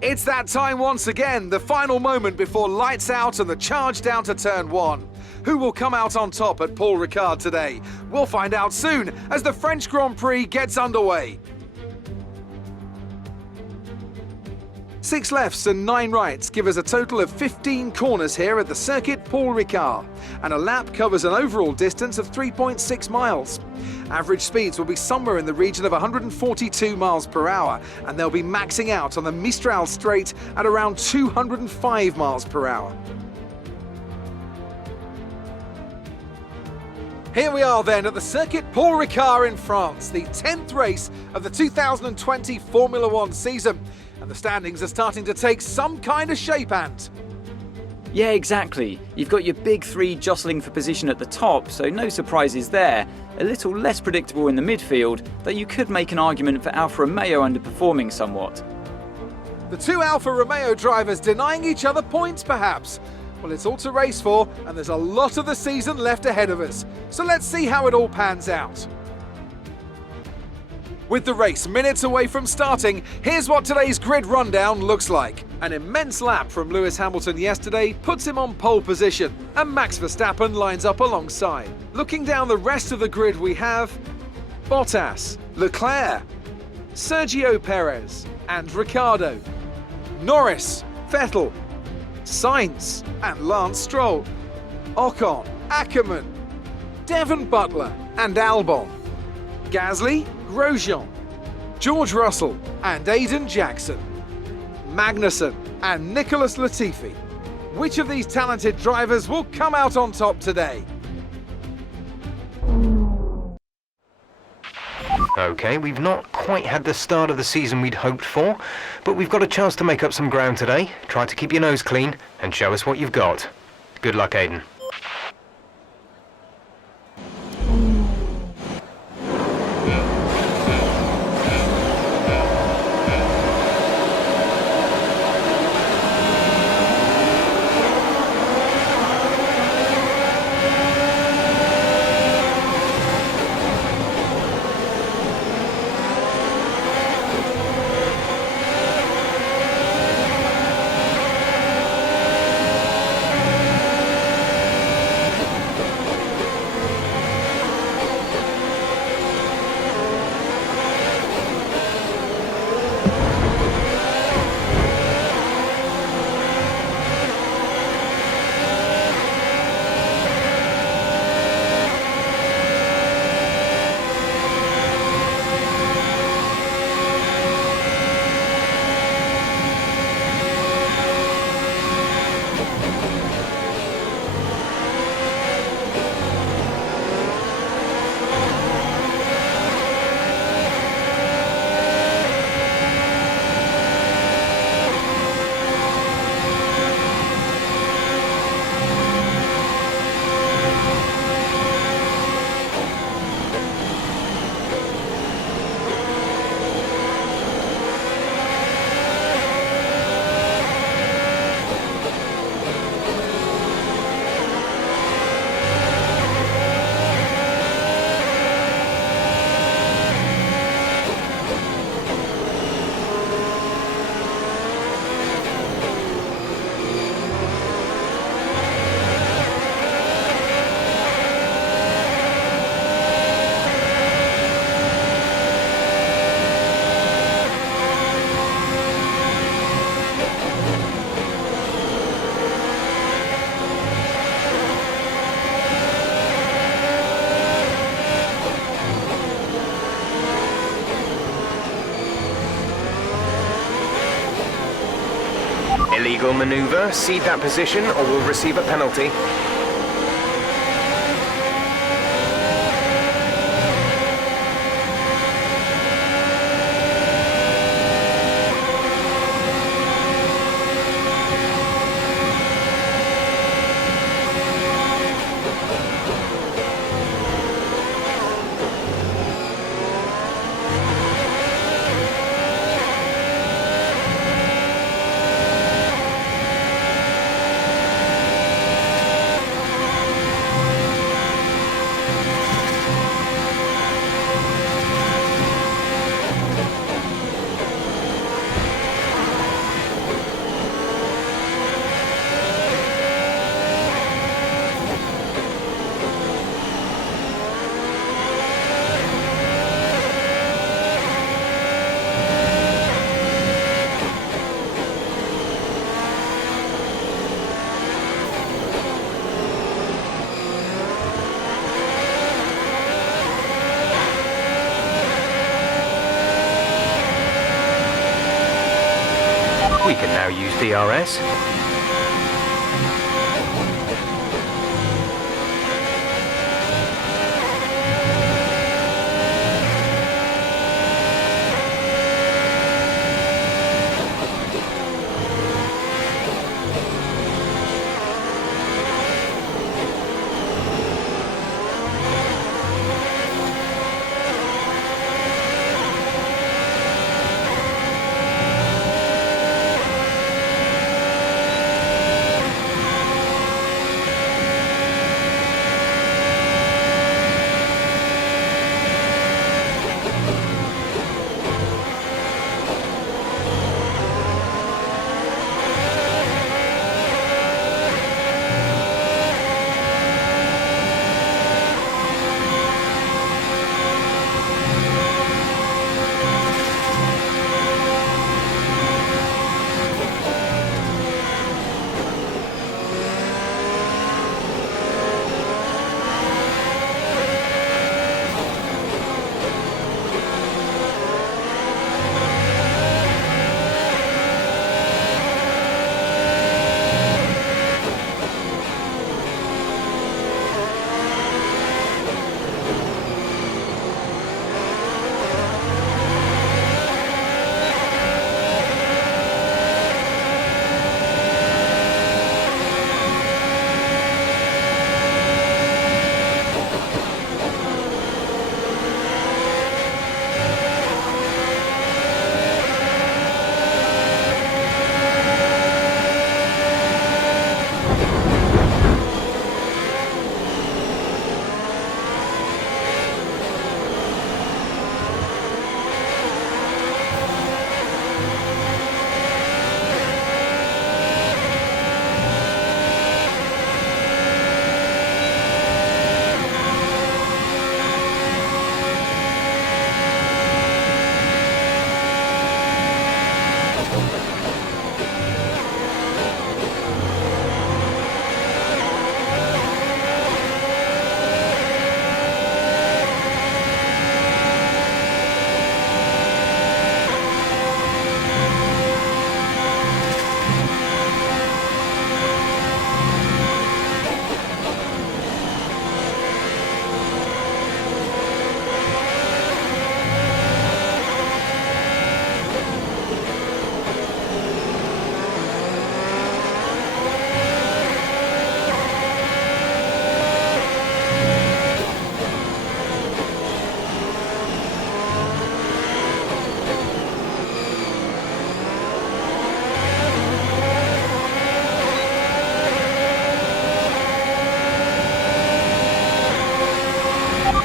It's that time once again, the final moment before lights out and the charge down to turn 1. Who will come out on top at Paul Ricard today? We'll find out soon as the French Grand Prix gets underway. 6 lefts and 9 rights give us a total of 15 corners here at the circuit Paul Ricard, and a lap covers an overall distance of 3.6 miles. Average speeds will be somewhere in the region of 142 miles per hour, and they'll be maxing out on the Mistral straight at around 205 miles per hour. Here we are then at the circuit Paul Ricard in France, the 10th race of the 2020 Formula One season. And the standings are starting to take some kind of shape, Ant. Yeah, exactly. You've got your big three jostling for position at the top, so no surprises there. A little less predictable in the midfield, though you could make an argument for Alfa Romeo underperforming somewhat. The two Alfa Romeo drivers denying each other points, perhaps. Well, it's all to race for, and there's a lot of the season left ahead of us. So let's see how it all pans out. With the race minutes away from starting, here's what today's grid rundown looks like. An immense lap from Lewis Hamilton yesterday puts him on pole position, and Max Verstappen lines up alongside. Looking down the rest of the grid, we have Bottas, Leclerc, Sergio Perez and Ricciardo, Norris, Vettel, Sainz and Lance Stroll, Ocon, Ackermann, Devon Butler and Albon, Gasly, Grosjean, George Russell and Aiden Jackson, Magnussen and Nicholas Latifi. Which of these talented drivers will come out on top today? Okay, we've not quite had the start of the season we'd hoped for, but we've got a chance to make up some ground today. Try to keep your nose clean and show us what you've got. Good luck, Aiden. Illegal maneuver, cede that position or we'll receive a penalty. Now use DRS.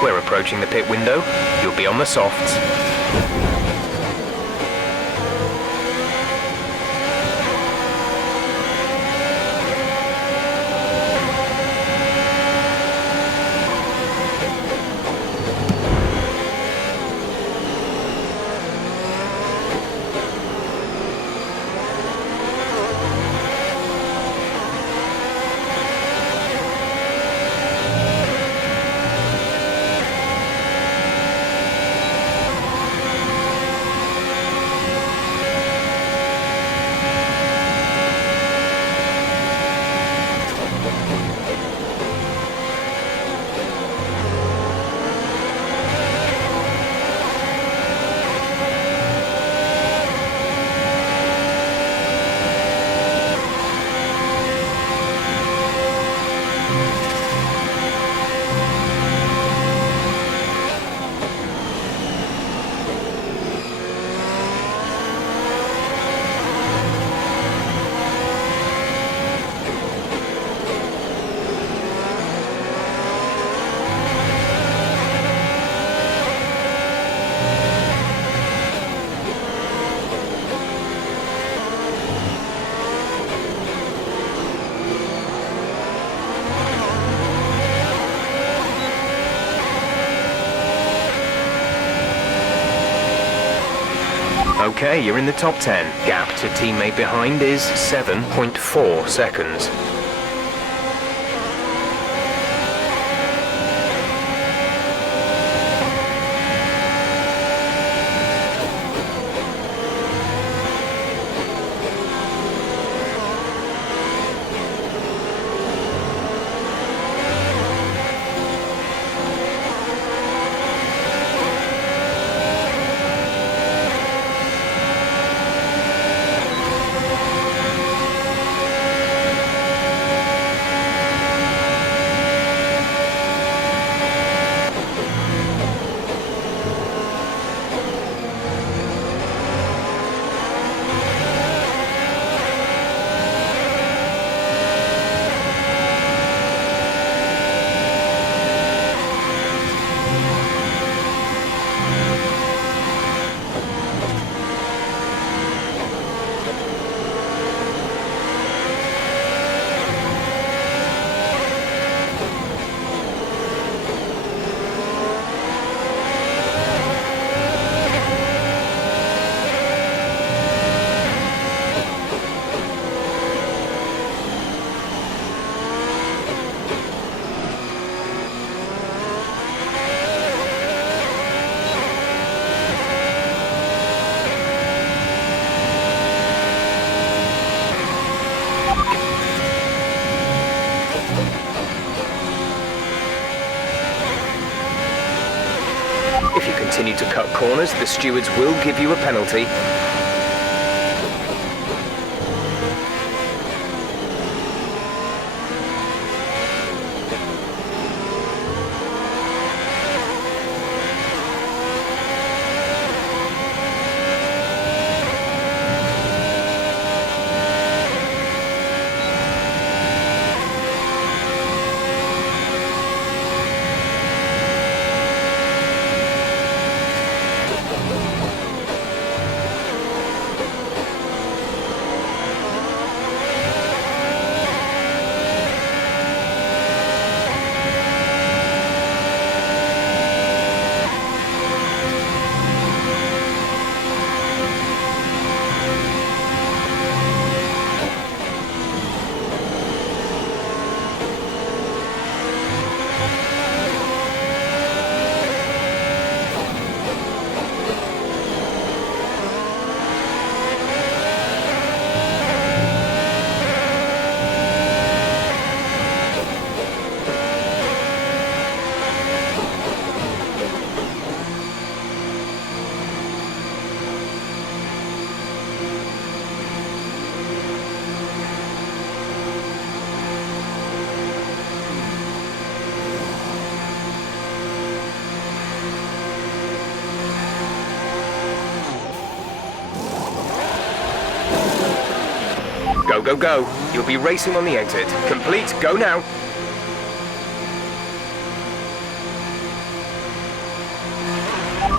We're approaching the pit window. You'll be on the softs. Okay, you're in the top 10. Gap to teammate behind is 7.4 seconds. If you continue to cut corners, the stewards will give you a penalty. Go, go, go. You'll be racing on the exit. Complete, go now.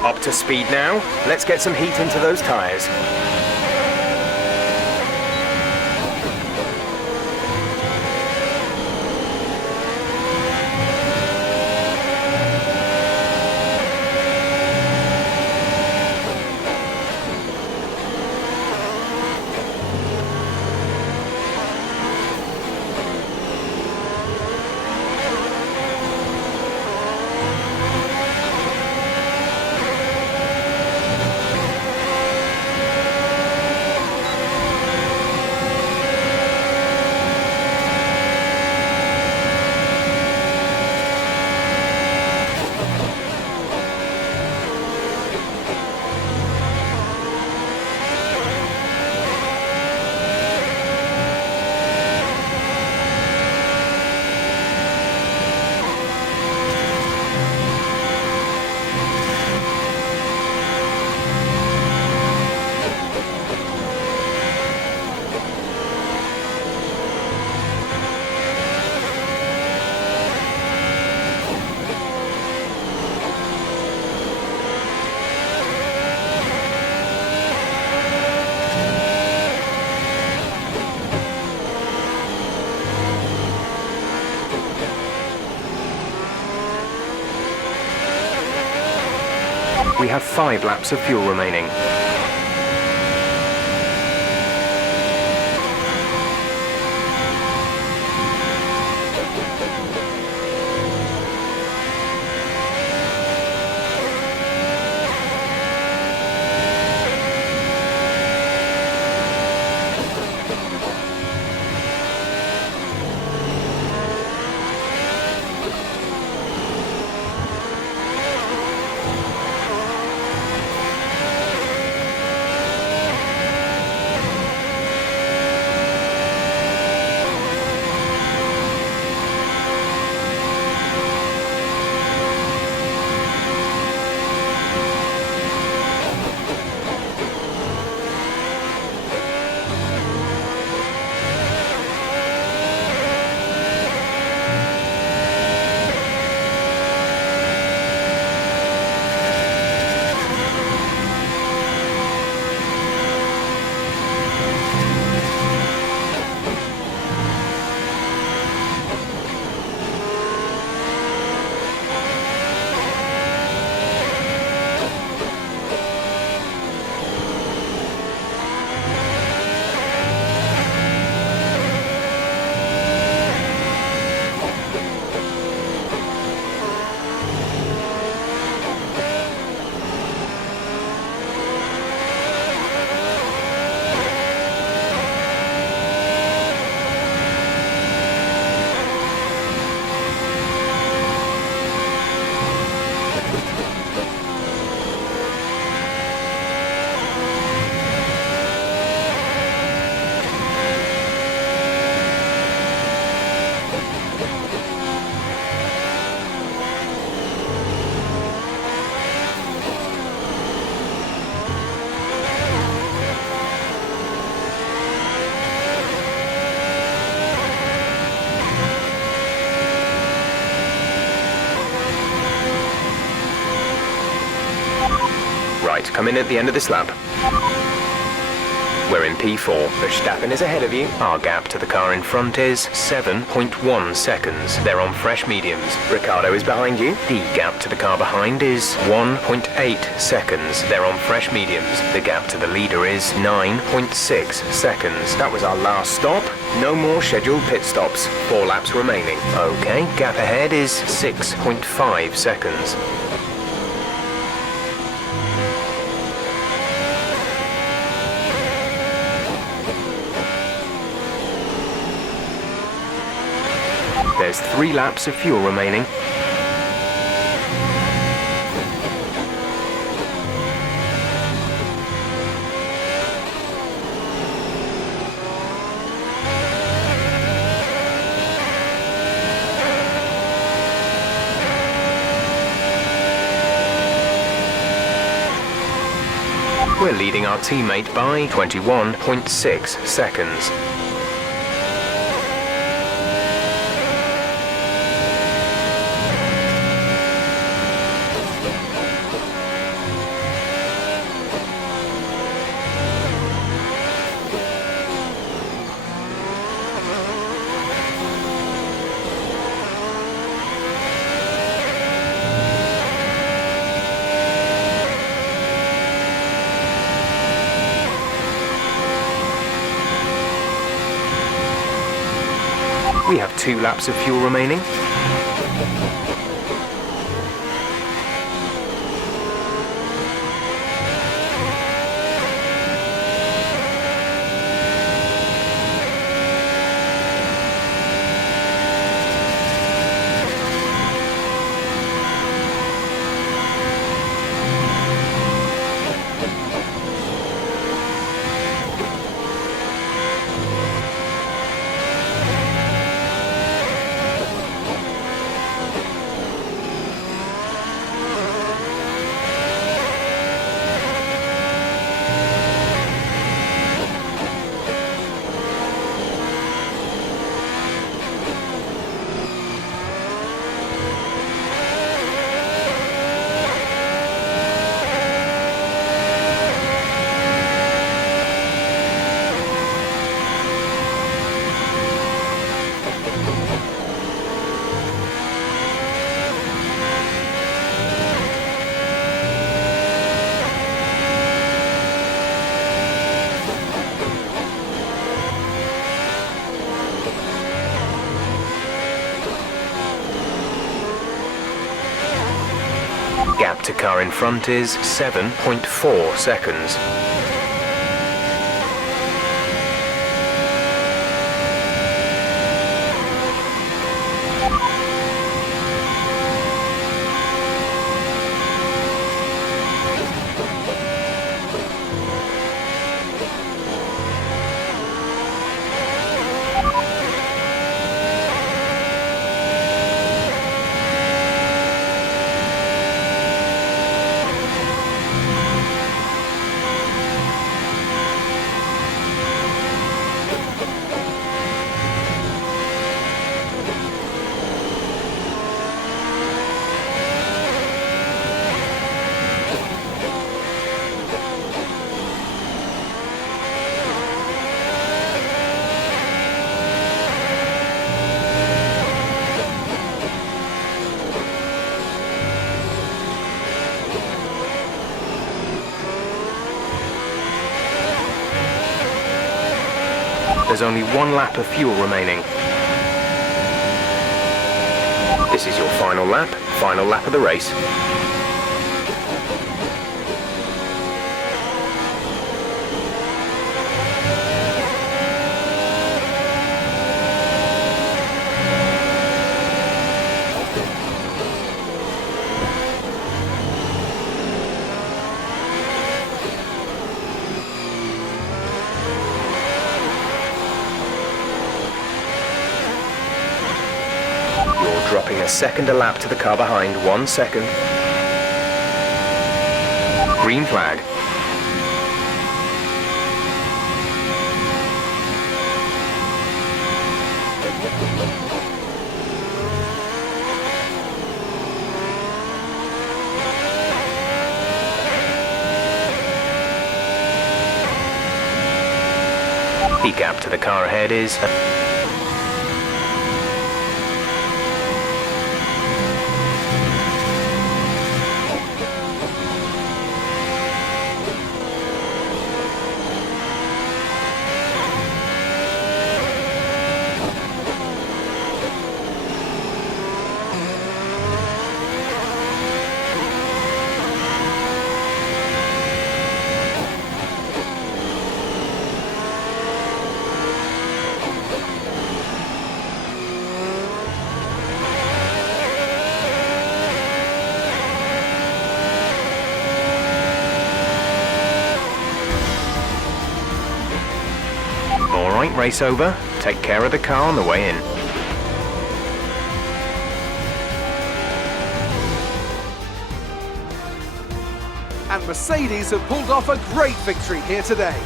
Up to speed now. Let's get some heat into those tyres. We have 5 laps of fuel remaining. Right, come in at the end of this lap. We're in P4. Verstappen is ahead of you. Our gap to the car in front is 7.1 seconds. They're on fresh mediums. Ricciardo is behind you. The gap to the car behind is 1.8 seconds. They're on fresh mediums. The gap to the leader is 9.6 seconds. That was our last stop. No more scheduled pit stops. 4 laps remaining. Okay, gap ahead is 6.5 seconds. There's 3 laps of fuel remaining. We're leading our teammate by 21.6 seconds. We have 2 laps of fuel remaining. Gap to car in front is 7.4 seconds. There's only 1 lap of fuel remaining. This is your final lap of the race. Dropping a second a lap to the car behind, 1 second. Green flag. The gap to the car ahead is... Alright, race over. Take care of the car on the way in. And Mercedes have pulled off a great victory here today.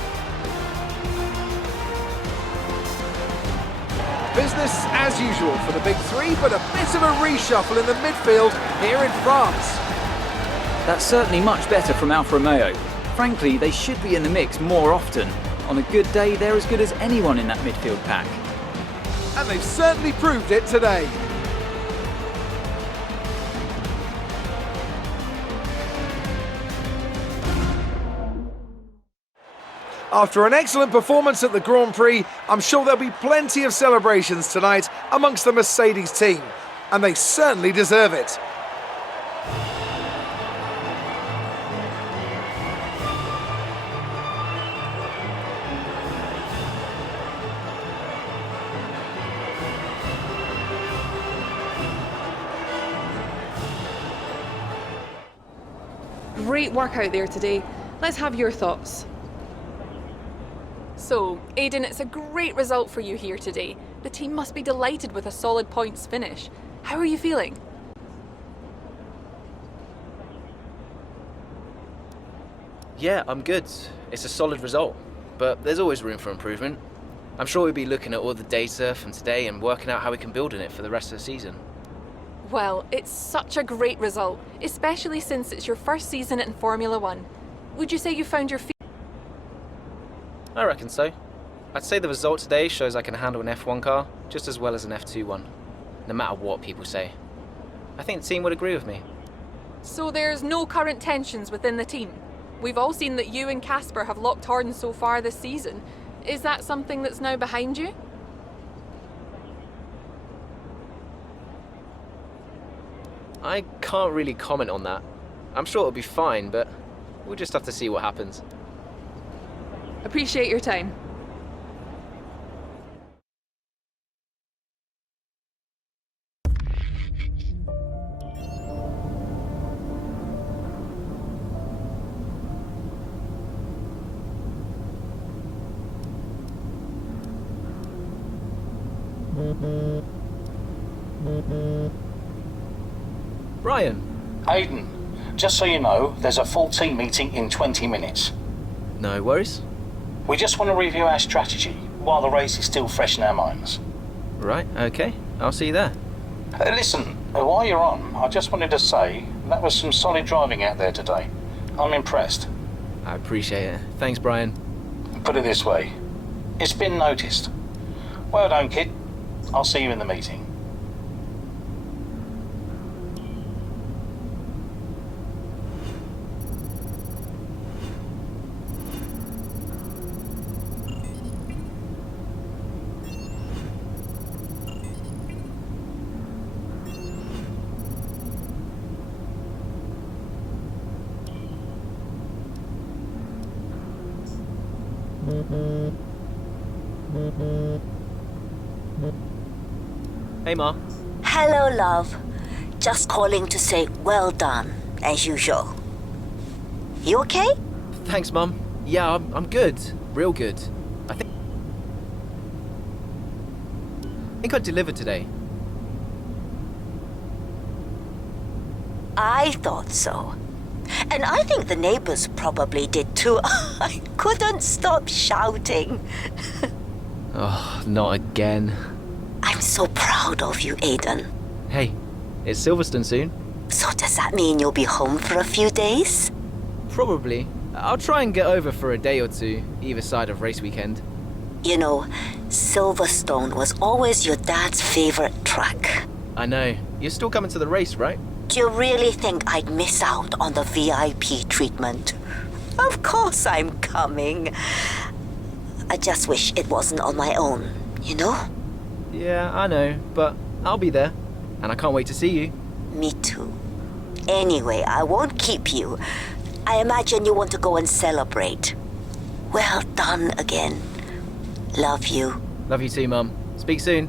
Business as usual for the big three, but a bit of a reshuffle in the midfield here in France. That's certainly much better from Alfa Romeo. Frankly, they should be in the mix more often. On a good day, they're as good as anyone in that midfield pack. And they've certainly proved it today. After an excellent performance at the Grand Prix, I'm sure there'll be plenty of celebrations tonight amongst the Mercedes team. And they certainly deserve it. Great work out there today. Let's have your thoughts. So, Aidan, it's a great result for you here today. The team must be delighted with a solid points finish. How are you feeling? Yeah, I'm good. It's a solid result, but there's always room for improvement. I'm sure we'll be looking at all the data from today and working out how we can build on it for the rest of the season. Well, it's such a great result, especially since it's your first season in Formula One. Would you say you found your feet? I reckon so. I'd say the result today shows I can handle an F1 car just as well as an F2 one, no matter what people say. I think the team would agree with me. So there's no current tensions within the team? We've all seen that you and Casper have locked horns so far this season. Is that something that's now behind you? I can't really comment on that. I'm sure it'll be fine, but we'll just have to see what happens. Appreciate your time. Brian. Aidan, just so you know, there's a full team meeting in 20 minutes. No worries. We just want to review our strategy while the race is still fresh in our minds. Right, okay. I'll see you there. Listen, while you're on, I just wanted to say that was some solid driving out there today. I'm impressed. I appreciate it. Thanks, Brian. Put it this way, it's been noticed. Well done, kid. I'll see you in the meeting. Hey, Ma. Hello, love. Just calling to say well done, as usual. You okay? Thanks, Mum. Yeah, I'm good. Real good. I think I delivered today. I thought so. And I think the neighbors probably did too. I couldn't stop shouting. Oh, not again. I'm so proud of you, Aidan. Hey, it's Silverstone soon. So does that mean you'll be home for a few days? Probably. I'll try and get over for a day or two, either side of race weekend. You know, Silverstone was always your dad's favorite track. I know. You're still coming to the race, right? Do you really think I'd miss out on the VIP treatment? Of course I'm coming. I just wish it wasn't on my own, you know? Yeah, I know, but I'll be there. And I can't wait to see you. Me too. Anyway, I won't keep you. I imagine you want to go and celebrate. Well done again. Love you. Love you too, Mum. Speak soon.